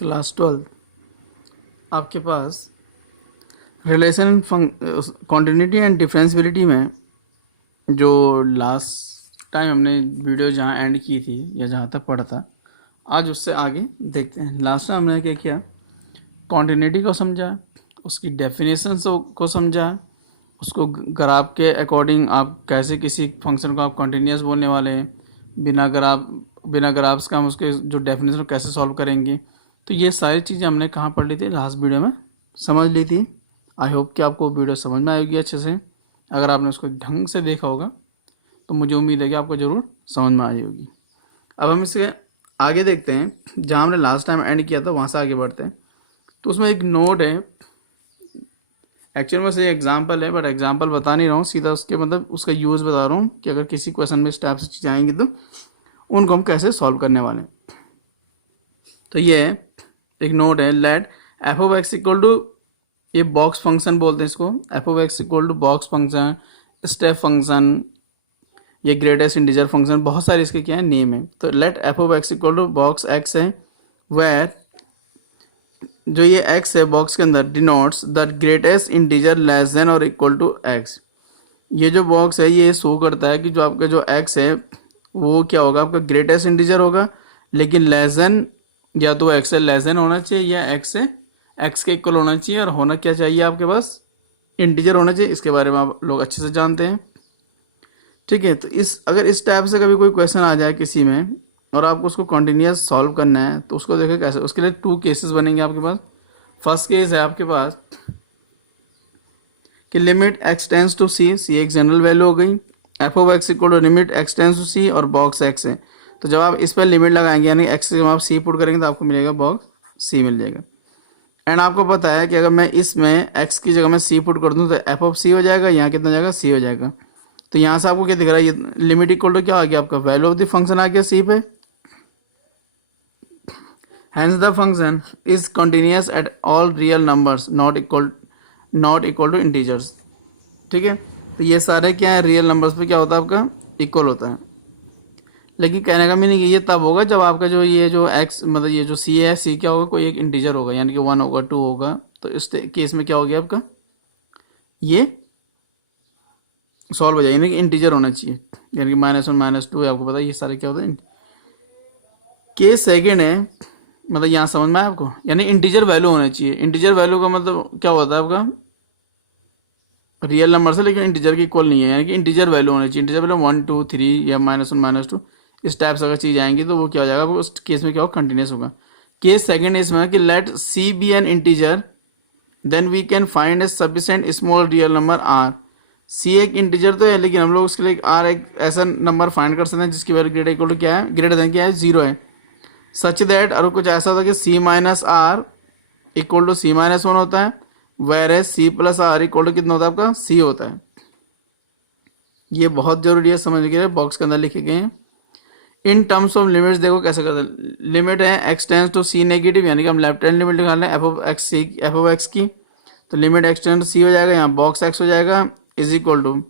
Class 12 आपके पास relation continuity and differentiability में जो लास्ट टाइम हमने वीडियो जहाँ एंड की थी या जहाँ तक पढ़ा था, आज उससे आगे देखते हैं। लास्ट टाइम हमने क्या किया, कॉन्टिन्यूटी को समझा, उसकी डेफिनेशन को समझा, उसको ग्राफ के अकॉर्डिंग आप कैसे किसी फंक्शन को आप कंटिन्यूस बोलने वाले हैं, बिना ग्राफ्स का हम उसके जो डेफिनेशन कैसे सॉल्व करेंगे। तो ये सारी चीज़ें हमने कहाँ पढ़ ली थी, लास्ट वीडियो में समझ ली थी। आई होप कि आपको वीडियो समझ में आएगी अच्छे से। अगर आपने उसको ढंग से देखा होगा तो मुझे उम्मीद है कि आपको ज़रूर समझ में आई होगी। अब हम इसके आगे देखते हैं, जहाँ हमने लास्ट टाइम एंड किया था वहाँ से आगे बढ़ते हैं। तो उसमें एक नोट है, एक्चुअल में से एग्जाम्पल है, बट एग्जाम्पल बता नहीं रहा हूँ, सीधा उसके मतलब उसका यूज़ बता रहा हूँ कि अगर किसी क्वेश्चन में इस टाइप से चीज़ें आएंगी तो उनको हम कैसे सॉल्व करने वाले हैं। तो ये एक नोट है, let F of x equal to, ये बॉक्स फंक्शन बोलते हैं इसको, F of x equal to box function, step function, ये ग्रेटेस्ट इंटीजर फंक्शन, बहुत सारे इसके क्या है नेम है। तो let F of x equal to box X है, वेयर जो ये x है बॉक्स के अंदर denotes the greatest integer less than और इक्वल टू x। ये जो बॉक्स है ये शो करता है कि जो आपका जो x है वो क्या होगा, आपका ग्रेटेस्ट इंटीजर होगा, लेकिन लेस देन या तो x से लेस देन होना चाहिए या x से x के इक्वल होना चाहिए, और होना क्या चाहिए आपके पास, इंटीजर होना चाहिए। इसके बारे में आप लोग अच्छे से जानते हैं, ठीक है। तो अगर इस टाइप से कभी कोई क्वेश्चन आ जाए किसी में और आपको उसको कॉन्टिन्यूस सॉल्व करना है तो उसको देखें कैसे। उसके लिए 2 केसेस बनेंगे आपके पास। फर्स्ट केस है आपके पास कि limit x tends to C, C एक जनरल वैल्यू हो गई, F of x equal to limit x tends to C और बॉक्स एक्स है। तो जब आप इस पर लिमिट लगाएंगे यानी एक्स से जब आप सी पुट करेंगे तो आपको मिलेगा बॉक्स सी मिल जाएगा। एंड आपको पता है कि अगर मैं इसमें एक्स की जगह में सी पुट कर दूँ तो एफ ऑफ सी हो जाएगा, यहाँ कितना जाएगा सी हो जाएगा। तो यहाँ से आपको क्या दिख रहा है, ये लिमिट इक्वल टू क्या आ गया आपका वैल्यू ऑफ द फंक्शन आ गया सी पे। Hence the function is continuous at all real numbers not equal to integers। ठीक है, तो ये सारे क्या है, रियल नंबर्स पे क्या होता है आपका इक्वल होता है। लेकिन कहने का मीनिंग ये तब होगा जब आपका जो ये जो x मतलब ये जो c है, c क्या होगा, कोई एक इंटीजर होगा, यानी कि 1 होगा 2 होगा। तो इस केस में क्या हो गया आपका, ये सॉल्व हो जाएगा, यानी कि इंटीजर होना चाहिए, यानी कि -1 -2 है। आपको पता है ये सारे क्या होता है। केस सेकेंड है, मतलब यहाँ समझ में आया आपको, यानी इंटीजर वैल्यू होना चाहिए। इंटीजर वैल्यू का मतलब क्या होता है आपका, रियल नंबर से लेकिन इंटीजर के इक्वल नहीं है, यानी कि इंटीजर वैल्यू होना चाहिए। इंटीजर वैल्यू 1 2 3 या -1 -2 इस टाइप से अगर चीज़ आएंगी तो वो क्या हो जाएगा, उस केस में क्या होगा, कंटिन्यूस होगा। केस सेकेंड इसमें कि let C be an integer then we can find a sufficient small real number R. C एक इंटीजर तो है लेकिन हम लोग उसके लिए आर एक ऐसा नंबर फाइंड कर सकते हैं जिसकी वैल्यू ग्रेटर इक्वल टू क्या है, ग्रेटर देन क्या है, 0 है। सच दैट, और कुछ ऐसा होता है कि C minus R equal to C -1 होता है, whereas C plus R equal to कितना होता है आपका, सी होता है। ये बहुत जरूरी है समझने के लिए, बॉक्स के अंदर लिखे गए हैं। इन टर्म्स ऑफ लिमिट्स देखो कैसे करते हैं। लिमिट है X tends to C negative, यानी कि हम लेफ्ट हैंड लिमिट निकाल रहे हैं एफ ऑफ एक्स की, तो लिमिट एक्स टेंस टू सी हो जाएगा, यहाँ बॉक्स एक्स हो जाएगा इज इक्वल टू।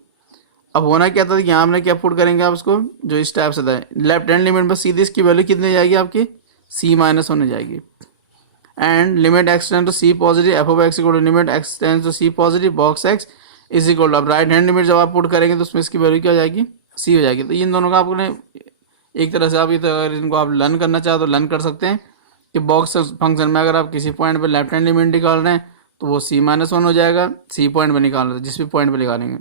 अब होना क्या था, यहाँ हमने क्या पुट करेंगे आप उसको, जो इस टाइप से था लेफ्ट हैंड लिमिट में सीधी इसकी वैल्यू कितनी जाएगी आपकी, सी -1 होने जाएगी। And limit x tends to C positive, F of x equal to limit x tends to C positive box X is equal to. अब राइट हैंड लिमिट जब आप पुट करेंगे तो उसमें इसकी वैल्यू क्या हो जाएगी, सी हो जाएगी। तो इन दोनों का आपने एक तरह से आप अगर इनको आप लर्न करना चाहो तो लर्न कर सकते हैं कि बॉक्स फंक्शन में अगर आप किसी पॉइंट पे लेफ्ट हैंड लिमिट निकाल रहे हैं तो वो सी -1 हो जाएगा, सी पॉइंट पे निकाल रहे हैं जिस भी पॉइंट पे निकालेंगे,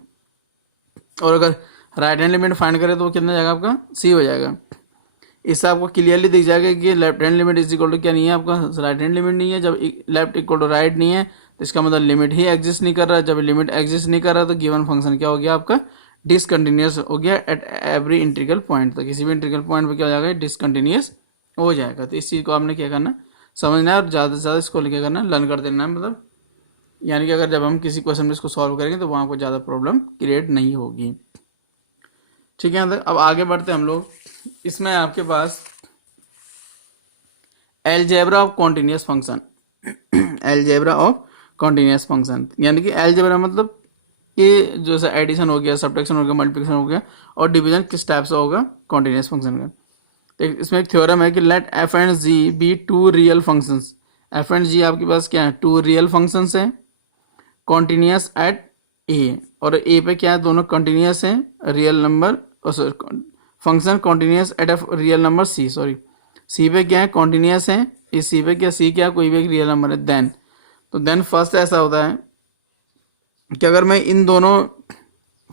और अगर राइट हैंड लिमिट फाइंड करें तो वो कितना जाएगा आपका, सी हो जाएगा। इससे आपको क्लियरली दिख जाएगा कि left hand limit is equal to क्या नहीं है आपका, राइट हैंड लिमिट नहीं है। जब लेफ्ट इक्वल टू राइट नहीं है तो इसका मतलब लिमिट ही एग्जिस्ट नहीं कर रहा है। जब लिमिट एग्जिस्ट नहीं कर रहा तो गिवन फंक्शन क्या हो गया आपका, डिसकंटिन्यूस हो गया एट एवरी इंटीग्रल पॉइंट। तो किसी भी इंटीग्रल पॉइंट पर क्या हो जाएगा, डिसकंटिन्यूस हो जाएगा। तो इस चीज़ को आपने क्या करना, समझना है, और ज़्यादा से ज़्यादा इसको क्या करना, लर्न कर देना है। मतलब यानी कि अगर जब हम किसी क्वेश्चन में इसको सॉल्व करेंगे तो वहाँ को ज़्यादा प्रॉब्लम क्रिएट नहीं होगी। ठीक है, अब आगे बढ़ते हैं हम लोग। इसमें आपके पास algebra of continuous function, algebra of continuous function, यानी कि एलजेब्रा मतलब कि जैसे एडिशन हो गया, सब्ट्रैक्शन हो गया, मल्टीप्लिकेशन हो गया और डिवीजन किस टाइप से होगा कॉन्टिन्यूस फंक्शन का। तो इसमें एक थ्योरम है कि let F and G be 2 real functions. F and G आपके पास क्या है, टू रियल फंक्शंस हैं कॉन्टिन्यूस एट ए, और ए पे क्या है, दोनों कॉन्टिन्यूस हैं real number, function continuous at F real number C, sorry C पे क्या है कॉन्टिन्यूस है, इस सी पे क्या, सी क्या कोई भी एक रियल नंबर है। देन तो देन फर्स्ट ऐसा होता है कि अगर मैं इन दोनों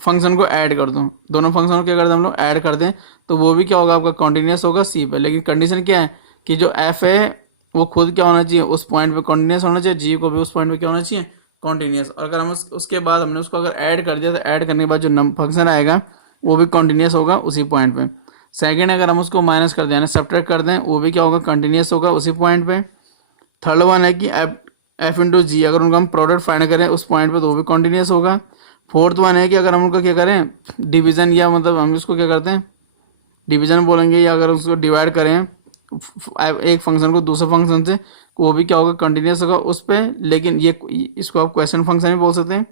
फंक्शन को ऐड कर दूं, दोनों फंक्शन को क्या करते हैं हम लोग ऐड कर दें, तो वो भी क्या होगा आपका कॉन्टिन्यूस होगा सी पे। लेकिन कंडीशन क्या है कि जो एफ है वो खुद क्या होना चाहिए, उस पॉइंट पे कॉन्टिन्यूस होना चाहिए, जी को भी उस पॉइंट पे क्या होना चाहिए कॉन्टिन्यूस। और अगर हम उसके बाद हमने उसको अगर ऐड कर दिया तो ऐड करने के बाद जो फंक्शन आएगा वो भी कॉन्टिन्यूस होगा उसी पॉइंट पे। सेकेंड अगर हम उसको माइनस कर दें यानी सब्ट्रैक्ट कर दें, वो भी क्या होगा कंटिन्यूस होगा उसी पॉइंट पे। थर्ड वन है कि एफ इंटू जी, अगर उनका हम प्रोडक्ट फाइंड करें उस पॉइंट पे तो वो भी कॉन्टिन्यूस होगा। फोर्थ वन है कि अगर हम उनका क्या करें डिवीजन, या मतलब हम इसको क्या करते हैं डिवीजन बोलेंगे, या अगर उसको डिवाइड करें एक फंक्शन को दूसरे फंक्शन से, वो भी क्या होगा कंटिन्यूस होगा उस पर। लेकिन ये इसको आप क्वेश्चन फंक्शन भी बोल सकते हैं,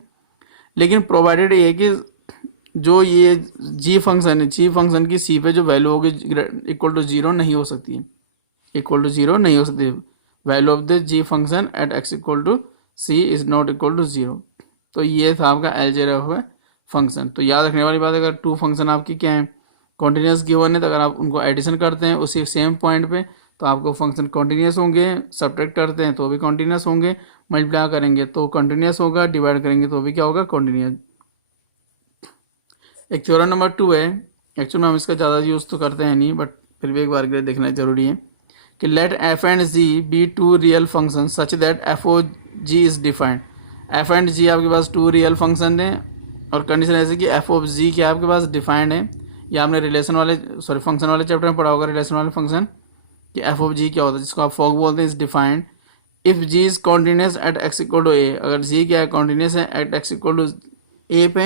लेकिन प्रोवाइडेड ये है कि जो ये जी फंक्शन है, जी फंक्शन की सी पे जो वैल्यू होगी इक्वल टू जीरो नहीं हो सकती है, इक्वल टू जीरो नहीं हो सकती। Value of the G function at x equal to C is not equal to zero. तो ये था आपका एलजेब्रा हुआ फंक्शन। तो याद रखने वाली बात है, अगर टू फंक्शन आपकी क्या है कॉन्टिन्यूस गिवन है, तो अगर आप उनको एडिशन करते हैं उसी सेम पॉइंट पे तो आपको फंक्शन कॉन्टिन्यूस होंगे, सब्ट्रैक्ट करते हैं तो भी कॉन्टिन्यूस होंगे, मल्टीप्लाई करेंगे तो कॉन्टिन्यूस होगा, डिवाइड करेंगे तो भी क्या होगा कॉन्टिन्यूस। एक थ्योरम नंबर 2 है, एक्चुअली में हम इसका ज़्यादा यूज़ तो करते हैं नहीं, बट फिर भी एक बार के लिए देखना जरूरी है कि let F and G be two real function such that F O ji is defined. F and G आपके पास टू रियल फंक्शन है और कंडीशन ऐसे कि एफ ऑफ जी क्या आपके पास डिफाइंड है। या आपने रिलेशन वाले फंक्शन वाले चैप्टर में पढ़ा होगा रिलेशन वाले फंक्शन कि एफ ऑफ जी क्या होता है, जिसको आप फॉग बोलते हैं, is defined if G is continuous at x equal to A. अगर जी क्या है कॉन्टिन्यूस है at x equal to A पे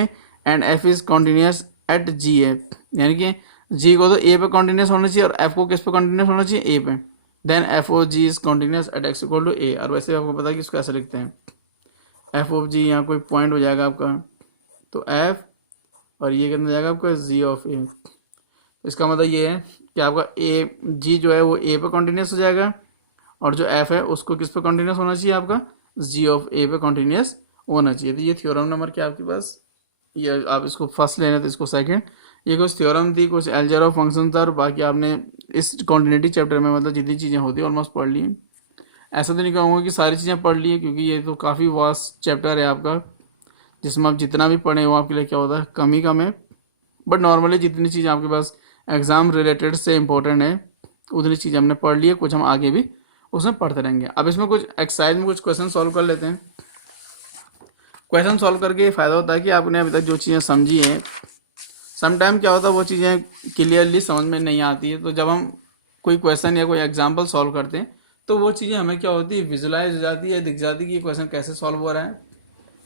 and F is continuous at G A, यानी कि जी को तो ए पे कॉन्टिन्यूस होना चाहिए और एफ को किस पे कॉन्टिन्यूस होना चाहिए ए पे, then f O ji is continuous at x equal to a. और वैसे आपको पता है कि इसको ऐसे लिखते हैं एफ ऑफ जी, यहाँ कोई पॉइंट हो जाएगा आपका तो एफ, और ये कितना जाएगा आपका जी ऑफ ए। इसका मतलब ये है कि आपका ए जी जो है वो ए पे कॉन्टिन्यूस हो जाएगा और जो एफ है उसको किस पे कॉन्टिन्यूस होना चाहिए आपका जी ऑफ ए पे कॉन्टिन्यूस होना चाहिए। तो ये थ्योरम नंबर क्या आपके पास, ये आप इसको फर्स्ट लेना था इसको सेकंड, ये कुछ थ्योरम थी, कुछ एलजेब्रा फंक्शन था, और बाकी आपने इस कॉन्टिन्यूटी चैप्टर में मतलब जितनी चीज़ें होती है ऑलमोस्ट पढ़ ली। ऐसा तो नहीं कहूँगा कि सारी चीज़ें पढ़ ली है, क्योंकि ये तो काफ़ी वास्ट चैप्टर है आपका, जिसमें आप जितना भी पढ़ें वो आपके लिए क्या होता है कम ही कम है। बट नॉर्मली जितनी चीज़ें आपके पास एग्ज़ाम रिलेटेड से इंपॉर्टेंट है उतनी चीज़ें हमने पढ़ ली है, कुछ हम आगे भी उसमें पढ़ते रहेंगे। अब इसमें कुछ एक्सरसाइज में कुछ क्वेश्चन सॉल्व कर लेते हैं। क्वेश्चन सॉल्व करके फ़ायदा होता है कि आपने अभी तक जो चीज़ें समझी हैं, समटाइम क्या होता है वो चीज़ें क्लियरली समझ में नहीं आती है, तो जब हम कोई क्वेश्चन या कोई एग्जाम्पल सॉल्व करते हैं तो वो चीज़ें हमें क्या होती है विजुलाइज हो जाती है, दिख जाती है कि ये क्वेश्चन कैसे सॉल्व हो रहा है।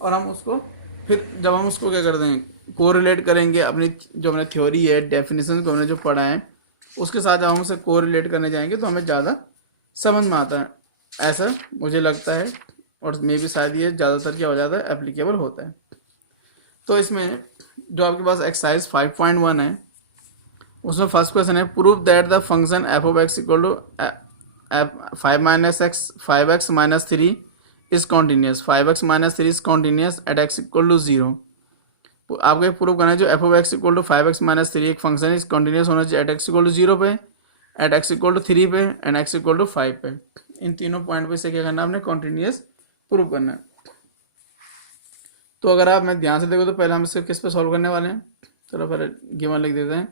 और हम उसको फिर जब हम उसको क्या करते हैं कोरिलेट करेंगे अपनी जो हमने थ्योरी है डेफिनेशन को हमने जो पढ़ा है उसके साथ जब हम उसे कोरिलेट करने जाएंगे तो हमें ज़्यादा समझ में आता है, ऐसा मुझे लगता है। और मे भी शायद ये ज़्यादातर क्या हो जाता है एप्लीकेबल होता है। तो इसमें जो आपके पास एक्सरसाइज 5.1 है उसमें फर्स्ट क्वेश्चन है prove that the function F of x equal to 5x minus 3 is continuous, 5x minus 3 is continuous at x equal to 0। आपको प्रूव करना है जो F of x equal to 5x minus 3 एक function is continuous होना चाहिए eight x equal to 0 पे, at x equal to 3 पे and x equal to 5 पे। इन तीनों पॉइंट पे से क्या करना है आपने कॉन्टिन्यूस प्रूव करना है। तो अगर आप मैं ध्यान से देखो तो पहले हम इसको किस पे सॉल्व करने वाले हैं, चलो पहले गिवन लिख देते हैं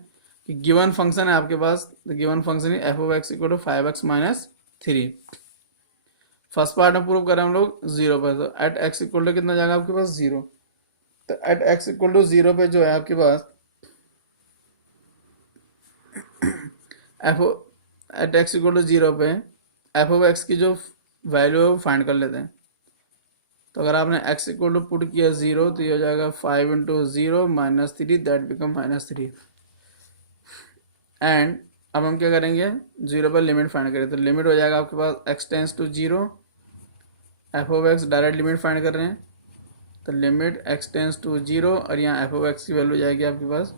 कि गिवन फंक्शन है आपके पास, गिवन फंक्शन है F of x equal to 5x minus 3। First part में प्रूव करें हम लोग 0 पर, तो एट एक्स इक्वल टू कितना जाएगा आपके पास 0। तो एट एक्स इक्वल टू 0 पे जो है आपके पास f at x equal to 0 पे एफ ऑफ एक्स की जो वैल्यू है वो फाइंड कर लेते हैं। तो अगर आपने x इक्वल टू पुट किया 0 तो ये हो जाएगा 5 into 0 minus 3 that become minus 3। And अब हम क्या करेंगे 0 पर लिमिट फाइंड करें, तो लिमिट हो जाएगा आपके पास x tends to 0, f of x direct limit find कर रहे हैं तो लिमिट x टेंस टू 0 और यहाँ एफ ऑफ एक्स की वैल्यू जाएगी आपके पास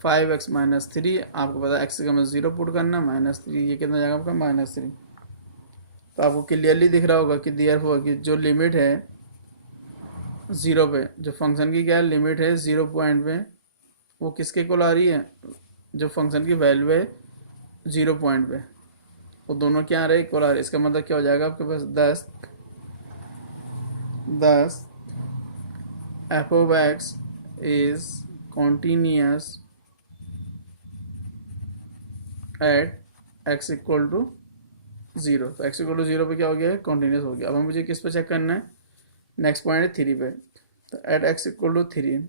5x माइनस 3। आपको पता है x का मैं 0 पुट करना माइनस 3, ये कितना जाएगा आपका माइनस 3। तो आपको क्लियरली दिख रहा होगा कि देयरफॉर कि जो लिमिट है ज़ीरो पे, जो फंक्शन की क्या लिमिट है 0 पॉइंट पे, वो किसके इक्वल आ रही है, जो फंक्शन की वैल्यू है 0 पॉइंट पे, वो दोनों क्या आ रहे हैं, इक्वल आ रहे हैं। इसका मतलब क्या हो जाएगा आपके पास 10 f of x is continuous at x equal to 0। तो एक्स इक्वल टू 0 पे क्या हो गया, कॉन्टीन्यूस हो गया। अब हम मुझे किस पे चेक करना है, नेक्स्ट पॉइंट है 3 पे। तो एट एक्स इक्वल टू 3,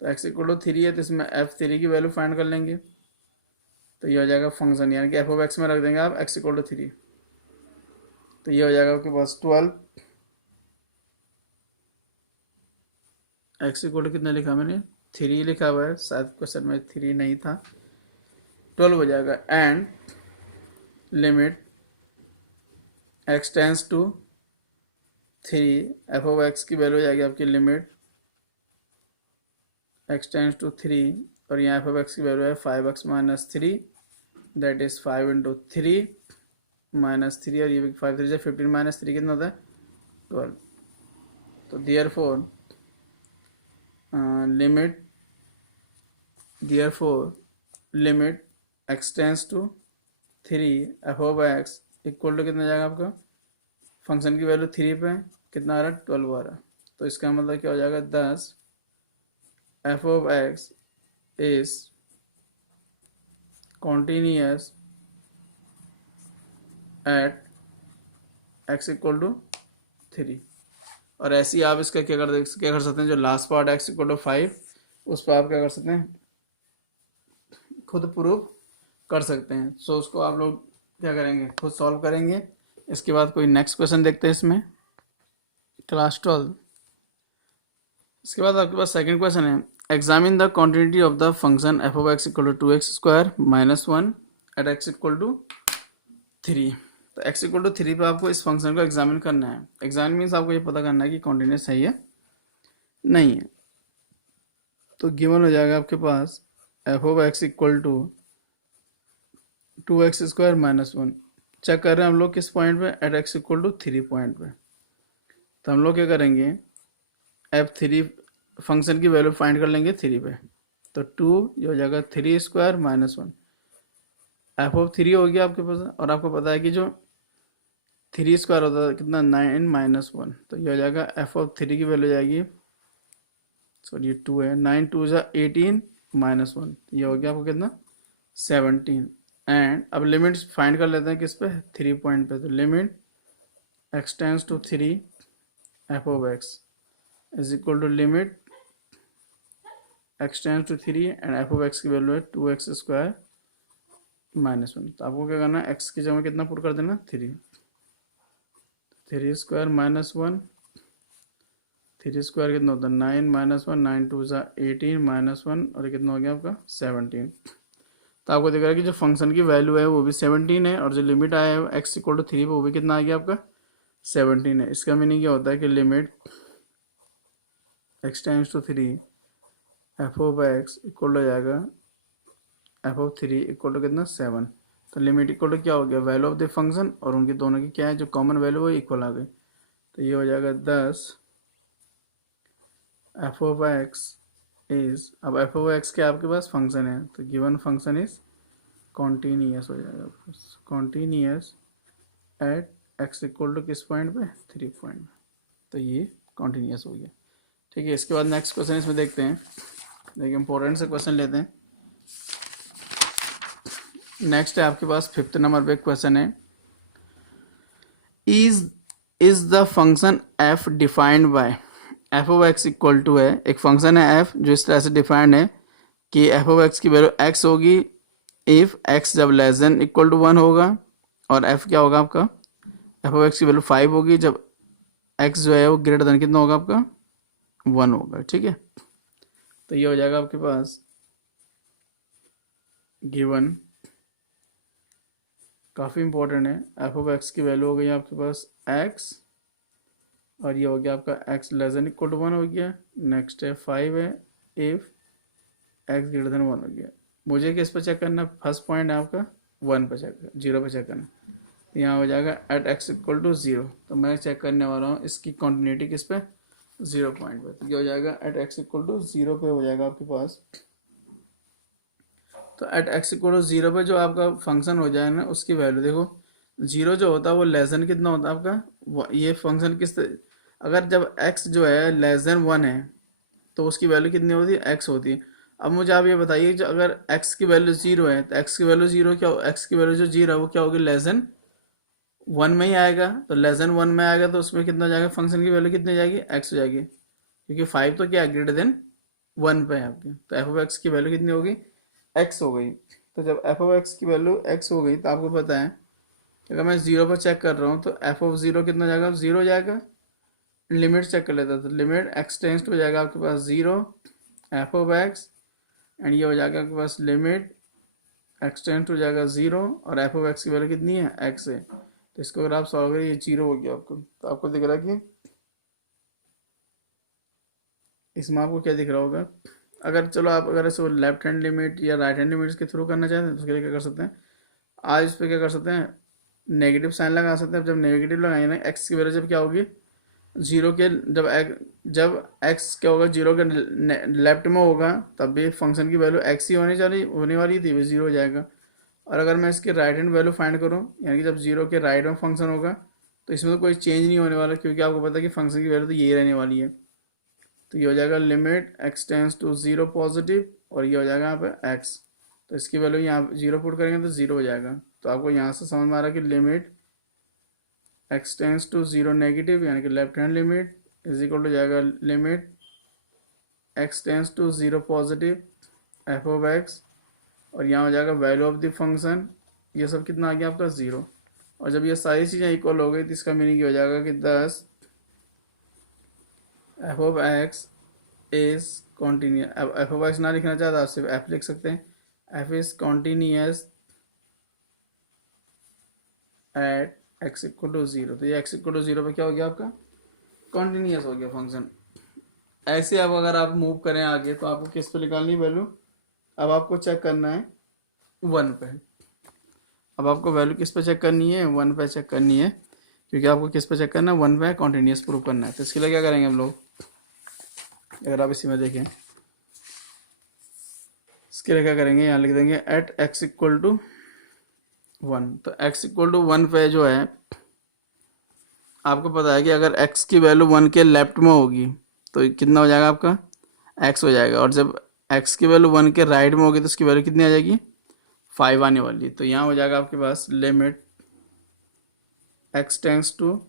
तो एक्स इक्वल टू 3 है तो इसमें f3 की वैल्यू फाइंड कर लेंगे। तो ये हो जाएगा फंक्शन, यानी कि एफ ऑफ एक्स में रख देंगे आप एक्स इक्वल टू 3। तो ये हो जाएगा आपके पास 12, एक्स इक्वल टू कितना लिखा मैंने, 3 लिखा हुआ है, शायद क्वेश्चन में 3 नहीं था, 12 हो जाएगा। And limit x tends to 3, f of x की वैल्यू हो जाएगी आपकी लिमिट एक्स टेंस टू 3, और यहाँ एफ ऑफ एक्स की वैल्यू है 5x minus 3, that is 5 into 3 minus 3, और ये 5 3 से 15 माइनस 3 कितना होता है 12। तो therefore limit limit x tends to 3 f of x equal to कितना जाएगा आपका, फंक्शन की वैल्यू 3 पे कितना आ रहा है 12 आ रहा है। तो इसका मतलब क्या हो जाएगा 10 f of x is continuous at x equal to 3। और ऐसे ही आप इसका क्या कर सकते हैं, जो last part x equal to 5, उस पर आप क्या कर सकते हैं, खुद प्रूव कर सकते हैं। सो उसको आप लोग क्या करेंगे, खुद सॉल्व करेंगे। इसके बाद कोई नेक्स्ट क्वेश्चन देखते हैं इसमें, क्लास 12। इसके बाद आपके पास सेकंड क्वेश्चन है, examine the continuity of the function F of x equal to 2x square minus 1 at x equal to 3। तो एक्स इक्वल टू 3 पे आपको इस फंक्शन को एग्जामिन करना है। एग्जामिन मीन्स आपको ये पता करना है कि कॉन्टिन्यूस है या नहीं है। तो गिवन हो जाएगा आपके पास f of x equal to 2x square minus 1। Check कर रहे हैं हम लोग किस पॉइंट पे, at x equal to 3 point पे। तो हम लोग क्या करेंगे, f3 फंक्शन की वैल्यू फाइंड कर लेंगे 3 पे। तो 2 ये हो जाएगा 3 स्क्वायर माइनस 1, एफ ऑफ 3 हो गया आपके पास। और आपको पता है कि जो 3 स्क्वायर होता है कितना 9 माइनस 1, तो ये हो जाएगा एफ ऑफ 3 की वैल्यू जाएगी, सॉरी ये 2 है, 9 2 जा 18 माइनस 1, ये हो गया आपको कितना 17। एंड अब लिमिट फाइंड कर लेते हैं किस पे, 3 पॉइंट पे। तो limit x tends to 3 f of x is equal to limit x tends to 3 and f of x की वैल्यू है 2x स्क्वायर माइनस 1। तो आपको क्या करना है, एक्स की जगह कितना पुट कर देना 3 स्क्वायर माइनस 1, 3 स्क्वायर कितना होता है 9 माइनस 1, 9 2 जा 18 माइनस 1, और ये कितना हो गया आपका 17। तो आपको दिख रहा है कि जो फंक्शन की वैल्यू है वो भी 17 है, और जो लिमिट आया है एक्स इक्वल टू 3 पे वो भी कितना आ गया आपका 17 है। इसका मीनिंग क्या होता है कि limit x tends to 3 f of x equal हो जाएगा एफ ऑफ 3 इक्वल टू कितना 7। तो लिमिट इक्वल टू क्या हो गया, वैल्यू ऑफ द फंक्शन, और उनकी दोनों की क्या है जो कॉमन वैल्यू वो इक्वल आ गई। तो ये हो जाएगा 10 एफ ऑफ एक्स इज, अब एफ ऑफ एक्स क्या आपके पास फंक्शन है, तो गिवन फंक्शन इज कॉन्टीन्यूस हो जाएगा, continuous at x equal to किस पॉइंट पे 3 पॉइंट पे। तो ये कॉन्टीन्यूस हो गया। ठीक है, इसके बाद नेक्स्ट क्वेश्चन इसमें देखते हैं, देखिए इंपॉर्टेंट से क्वेश्चन लेते हैं। नेक्स्ट है आपके पास 5th नंबर पे क्वेश्चन है, is the function f defined by, f of x equal to है, एक फंक्शन है एफ जो इस तरह से डिफाइंड है कि एफ ऑफ एक्स की वैल्यू एक्स होगी इफ एक्स जब लेस देन इक्वल टू 1 होगा, और एफ क्या होगा आपका, एफ ऑफ एक्स की वैल्यू 5 होगी जब एक्स जो है वो ग्रेटर देन कितना होगा आपका 1 होगा। ठीक है, तो ये हो जाएगा आपके पास गिवन, काफ़ी इंपॉर्टेंट है। एफ ऑफ एक्स की वैल्यू हो गई आपके पास एक्स, और ये हो गया आपका x less than equal to 1 हो गया। नेक्स्ट है 5 है इफ एक्स ग्रेटर देन 1 हो गया। मुझे किस पर चेक करना, फर्स्ट पॉइंट है आपका 1 पर चेक, 0 पर चेक करना। तो यहाँ हो जाएगा at x equal to zero. तो मैं चेक करने वाला हूँ इसकी कॉन्टिन्यूटी किस पे, 0 पॉइंट पे। तो ये हो जाएगा at x equal to zero पे हो जाएगा आपके पास। तो at x equal to zero पे जो आपका फंक्शन हो जाए ना, उसकी वैल्यू देखो, जीरो जो होता है वो लेस देन कितना होता है आपका, ये फंक्शन अगर जब एक्स जो है लेस देन 1 है तो उसकी वैल्यू कितनी होती है, एक्स होती है। अब मुझे आप ये बताइए जो अगर एक्स की वैल्यू 0 है तो एक्स की वैल्यू 0 क्या, एक्स की वैल्यू जो 0 है वो क्या होगी, लेस देन 1 में ही आएगा। तो लेस देन 1 में आएगा तो उसमें कितना हो जाएगा, फंक्शन की वैल्यू कितनी हो जाएगी, एक्स हो जाएगी, क्योंकि 5 तो क्या है, ग्रेटर देन 1 पे है आपके। तो एफ ऑफ एक्स की वैल्यू कितनी होगी, एक्स हो गई। तो जब एफ ऑफ एक्स की वैल्यू एक्स हो गई तो आपको पता है कि अगर मैं 0 पर चेक कर रहा हूँ तो एफ ऑफ 0 कितना हो जाएगा, 0 हो जाएगा। लिमिट चेक कर लेता है तो लिमिट एक्स टेंस टू हो जाएगा आपके पास 0 एफ ऑफ एक्स, एंड ये हो जाएगा आपके पास लिमिट एक्स टेंस टू हो जाएगा 0 और एफ ऑफ एक्स की वैल्यू कितनी है, एक्स है। तो इसको अगर आप सॉल्व करें ये 0 हो गया आपको। तो आपको दिख रहा है कि इसमें आपको क्या दिख रहा होगा। अगर चलो आप अगर इसको लेफ्ट हैंड लिमिट या राइट हैंड लिमिट के थ्रू करना चाहते हैं तो उसके लिए क्या कर सकते हैं, आज इस पर क्या कर सकते हैं, नेगेटिव साइन लगा सकते हैं। जब नेगेटिव लगाएंगे ना, एक्स की वैल्यू जब क्या होगी, जीरो के जब एक्स क्या होगा, जीरो के लेफ्ट में होगा तब भी फंक्शन की वैल्यू एक्स ही होने वाली थी, वो 0 हो जाएगा। और अगर मैं इसकी राइट हैंड वैल्यू फाइंड करूँ, यानी कि जब 0 के राइट में फंक्शन होगा तो इसमें तो कोई चेंज नहीं होने वाला, क्योंकि आपको पता है कि फंक्शन की वैल्यू तो यही रहने वाली है। तो ये हो जाएगा limit x tends to 0 positive, और ये हो जाएगा यहाँ पे एक्स। तो इसकी वैल्यू यहाँ 0 पुट करेंगे तो 0 हो जाएगा। तो आपको यहाँ से समझ में आ रहा है कि limit x tends to 0 negative, यानी कि left hand limit is equal to जाएगा limit x tends to 0 positive F of x, और यहाँ हो जाएगा वैल्यू ऑफ द फंक्शन, ये सब कितना आ गया आपका 0। और जब ये सारी चीज़ें इक्वल हो गई तो इसका मीनिंग ये हो जाएगा कि 10 f of x is continuous. अब एफ ऑफ एक्स ना लिखना चाहता आप सिर्फ एफ लिख सकते हैं, f is continuous at x equal to 0। तो ये एक्स इक्वल टू 0 पे क्या हो गया आपका, कॉन्टीन्यूस हो गया फंक्शन। ऐसे अब अगर आप मूव करें आगे तो आपको किस पे निकालनी है वैल्यू, अब आपको चेक करना है 1 पे। अब आपको वैल्यू किस पे चेक करनी है, 1 पे चेक करनी है, क्योंकि आपको किस पे चेक करना है, 1 पे कॉन्टीन्यूस प्रूव करना है। तो इसके लिए क्या करेंगे हम लोग, अगर आप इसी में देखें, इसके लिए क्या करेंगे, यहाँ लिख देंगे एट एक्स इक्वल टू 1। तो एक्स इक्वल टू 1 पे जो है आपको पता है कि अगर x की वैल्यू 1 के लेफ्ट में होगी तो कितना हो जाएगा आपका, x हो जाएगा। और जब x की वैल्यू 1 के राइट में होगी तो उसकी वैल्यू कितनी आ जाएगी, 5 आने वाली। तो यहाँ हो जाएगा आपके पास लिमिट x टेंस टू,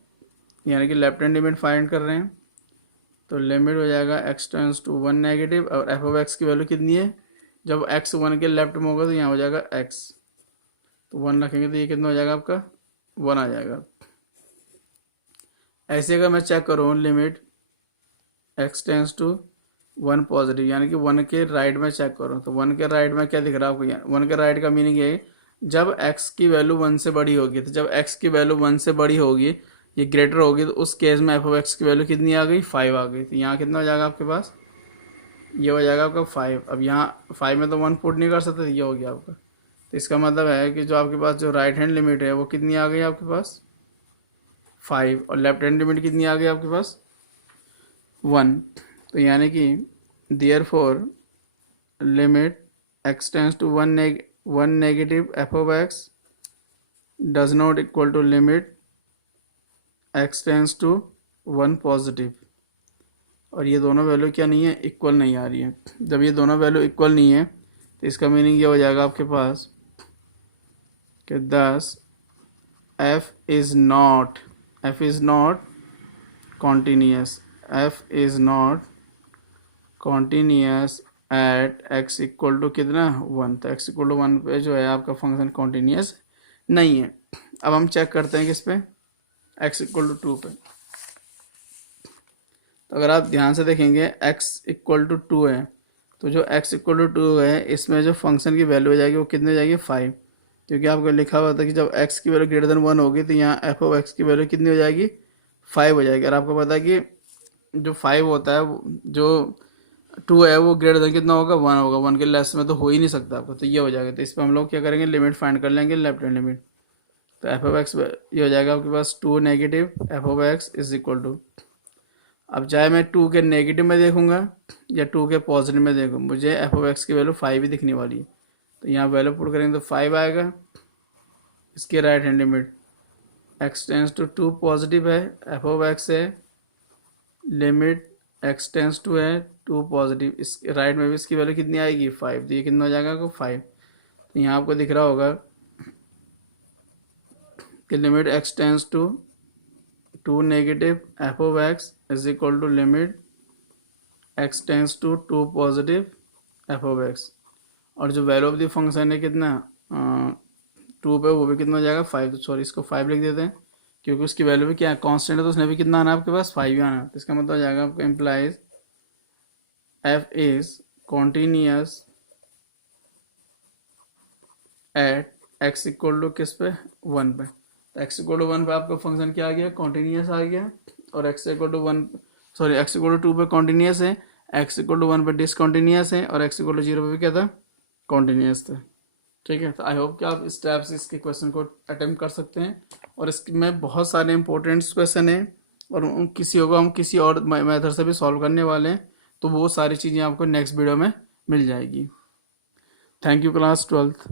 यानी कि लेफ्ट हैंड लिमिट फाइंड कर रहे हैं, तो लिमिट हो जाएगा x टेंस टू 1 नेगेटिव, और एफ ऑफ एक्स की वैल्यू कितनी है, जब x 1 के लेफ्ट में होगा तो यहाँ हो जाएगा x, तो 1 रखेंगे तो ये कितना हो जाएगा आपका, 1 आ जाएगा। ऐसे अगर मैं चेक करूँ limit x tends to 1 positive, यानी कि 1 के राइट में चेक करूँ, तो 1 के राइट में क्या दिख रहा है आपको, 1 के राइट का मीनिंग ये है जब x की वैल्यू 1 से बड़ी होगी। तो जब x की वैल्यू 1 से बड़ी होगी, ये ग्रेटर होगी, तो उस केस में एफ ऑफ एक्स की वैल्यू कितनी आ गई, 5 आ गई। तो यहाँ कितना हो जाएगा आपके पास, ये हो जाएगा आपका 5। अब यहाँ 5 में तो 1 पुट नहीं कर सकते, ये हो गया आपका। तो इसका मतलब है कि जो आपके पास जो राइट हैंड लिमिट है वो कितनी आ गई आपके पास, 5, और लेफ्ट हैंड लिमिट कितनी आ गई आपके पास, 1। तो यानी कि therefore limit x tends to 1 negative f of x does not equal to limit x tends to 1 positive. और ये दोनों वैल्यू क्या नहीं है, इक्वल नहीं आ रही है। जब ये दोनों वैल्यू इक्वल नहीं है तो इसका मीनिंग ये हो जाएगा आपके पास कि दस f is not continuous, f is not continuous at x equal to कितना, 1। तो एक्स इक्वल टू 1 पे जो है आपका फंक्शन कॉन्टीन्यूस नहीं है। अब हम चेक करते हैं किस पे, एक्स इक्वल टू 2 पे। तो अगर आप ध्यान से देखेंगे x इक्वल टू 2 है, तो जो x इक्वल टू 2 है इसमें जो फंक्शन की वैल्यू हो जाएगी वो कितनी हो जाएगी, 5। क्योंकि आपको लिखा हुआ था कि जब x की वैल्यू ग्रेटर देन 1 होगी तो यहाँ एफ ऑफ एक्स की वैल्यू कितनी हो जाएगी, 5 हो जाएगी। और आपको पता है कि जो 5 होता है, जो 2 है वो ग्रेटर देन कितना होगा, 1 होगा। 1 के लेस में तो हो ही नहीं सकता आपको, तो ये हो जाएगा। तो इस पर हम लोग क्या करेंगे, लिमिट फाइंड कर लेंगे, लेफ्ट हैंड लिमिट। तो एफ ऑफ एक्स ये हो जाएगा आपके पास 2 negative f of x is equal to, अब चाहे मैं 2 के नेगेटिव में देखूंगा या 2 के पॉजिटिव में देखूँ, मुझे एफ ऑफ एक्स की वैल्यू 5 ही दिखने वाली है। तो यहाँ वैल्यू पुट करेंगे तो 5 आएगा। इसके right hand limit x tends to 2 positive है, एफ ऑफ एक्स है, लिमिट एक्स टेंस टू है 2 पॉजिटिव, इस राइट में भी इसकी वैल्यू कितनी आएगी 5, तो ये कितना हो जाएगा आपको 5। तो यहाँ आपको दिख रहा होगा कि limit x tends to 2 negative f of x is equal to limit x tends to 2 positive F of x, और जो वैल्यू ऑफ द फंक्शन है कितना 2 पे, वो भी कितना हो जाएगा 5। तो सॉरी इसको 5 लिख देते हैं क्योंकि उसकी वैल्यू भी क्या है कांस्टेंट है, तो उसने भी कितना आना है आपके पास 5 ही आना है। तो इसका मतलब हो जाएगा आपको implies f is continuous at x equal to किस पे 1 पे। तो एक्स इक्वल टू 1 पे आपका फंक्शन क्या आ गया कॉन्टीन्यूअस आ गया, और x equal to 1 sorry x equal to 2 पे कॉन्टीन्यूअस है, एक्स इक्वल टू 1 पे डिसकॉन्टीन्यूअस है, और एक्स इक्वल टू 0 पे भी क्या था कॉन्टीन्यूअस था। ठीक है, तो आई होप कि आप इस टाइप से इसके क्वेश्चन को अटेम्प्ट कर सकते हैं, और इसमें बहुत सारे इंपॉर्टेंट क्वेश्चन हैं, और किसी होगा हम किसी और मेथड से भी सॉल्व करने वाले हैं, तो वो सारी चीज़ें आपको नेक्स्ट वीडियो में मिल जाएगी। Thank you class 12th।